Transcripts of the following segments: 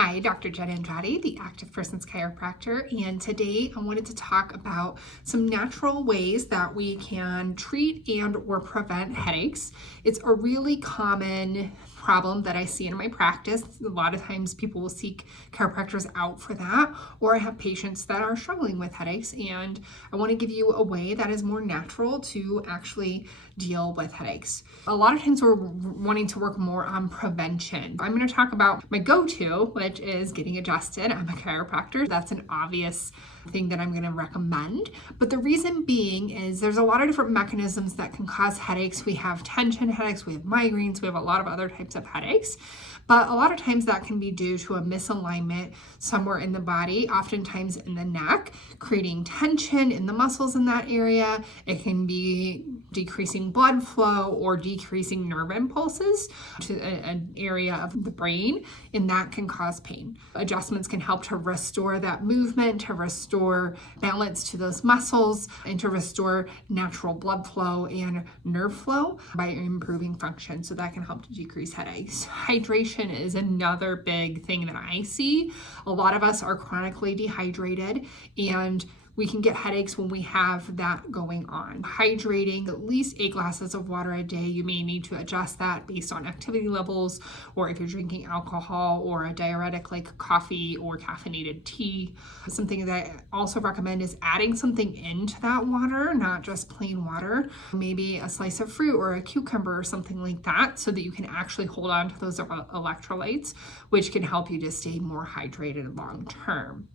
Hi, Dr. Jen Andrade, the Active Persons Chiropractor, and today I wanted to talk about some natural ways that we can treat and or prevent headaches. It's a really common problem that I see in my practice. A lot of times people will seek chiropractors out for that, or I have patients that are struggling with headaches, and I want to give you a way that is more natural to actually deal with headaches. A lot of times we're wanting to work more on prevention. I'm going to talk about my go-to, which is getting adjusted. I'm a chiropractor. That's an obvious thing that I'm going to recommend. But the reason being is there's a lot of different mechanisms that can cause headaches. We have tension headaches, we have migraines, we have a lot of other types of headaches. But a lot of times that can be due to a misalignment somewhere in the body, oftentimes in the neck, creating tension in the muscles in that area. It can be decreasing blood flow or decreasing nerve impulses to an area of the brain, and that can cause pain. Adjustments can help to restore that movement, to restore balance to those muscles, and to restore natural blood flow and nerve flow by improving function. So that can help to decrease headaches. Hydration is another big thing that I see. A lot of us are chronically dehydrated, and we can get headaches when we have that going on. Hydrating at least 8 glasses of water a day. You may need to adjust that based on activity levels, or if you're drinking alcohol or a diuretic like coffee or caffeinated tea. Something that I also recommend is adding something into that water, not just plain water. Maybe a slice of fruit or a cucumber or something like that, so that you can actually hold on to those electrolytes, which can help you to stay more hydrated long term.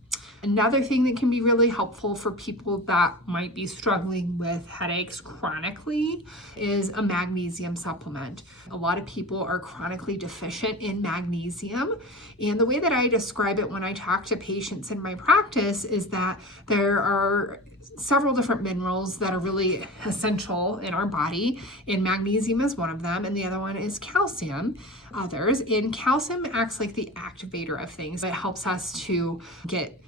Another thing that can be really helpful for people that might be struggling with headaches chronically is a magnesium supplement. A lot of people are chronically deficient in magnesium, and the way that I describe it when I talk to patients in my practice is that there are several different minerals that are really essential in our body, and magnesium is one of them, and the other one is calcium. And calcium acts like the activator of things. It helps us to get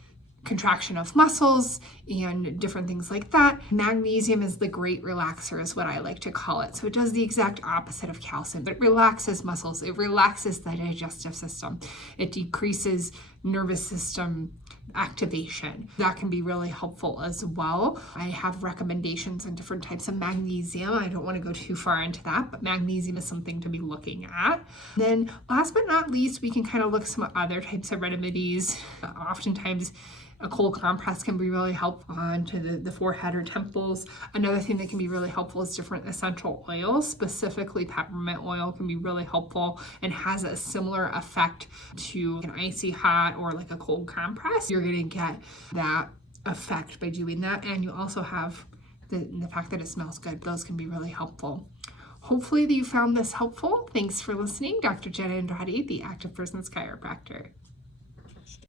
contraction of muscles and different things like that. Magnesium is the great relaxer, is what I like to call it. So it does the exact opposite of calcium. It relaxes muscles. It relaxes the digestive system. It decreases nervous system activation. That can be really helpful as well. I have recommendations on different types of magnesium. I don't want to go too far into that, but magnesium is something to be looking at. Then last but not least, we can kind of look at some other types of remedies. Oftentimes, a cold compress can be really helpful onto the forehead or temples. Another thing that can be really helpful is different essential oils. Specifically, peppermint oil can be really helpful and has a similar effect to an icy hot or like a cold compress. You're going to get that effect by doing that. And you also have the fact that it smells good. Those can be really helpful. Hopefully that you found this helpful. Thanks for listening. Dr. Jen Andrade, the Active Persons Chiropractor.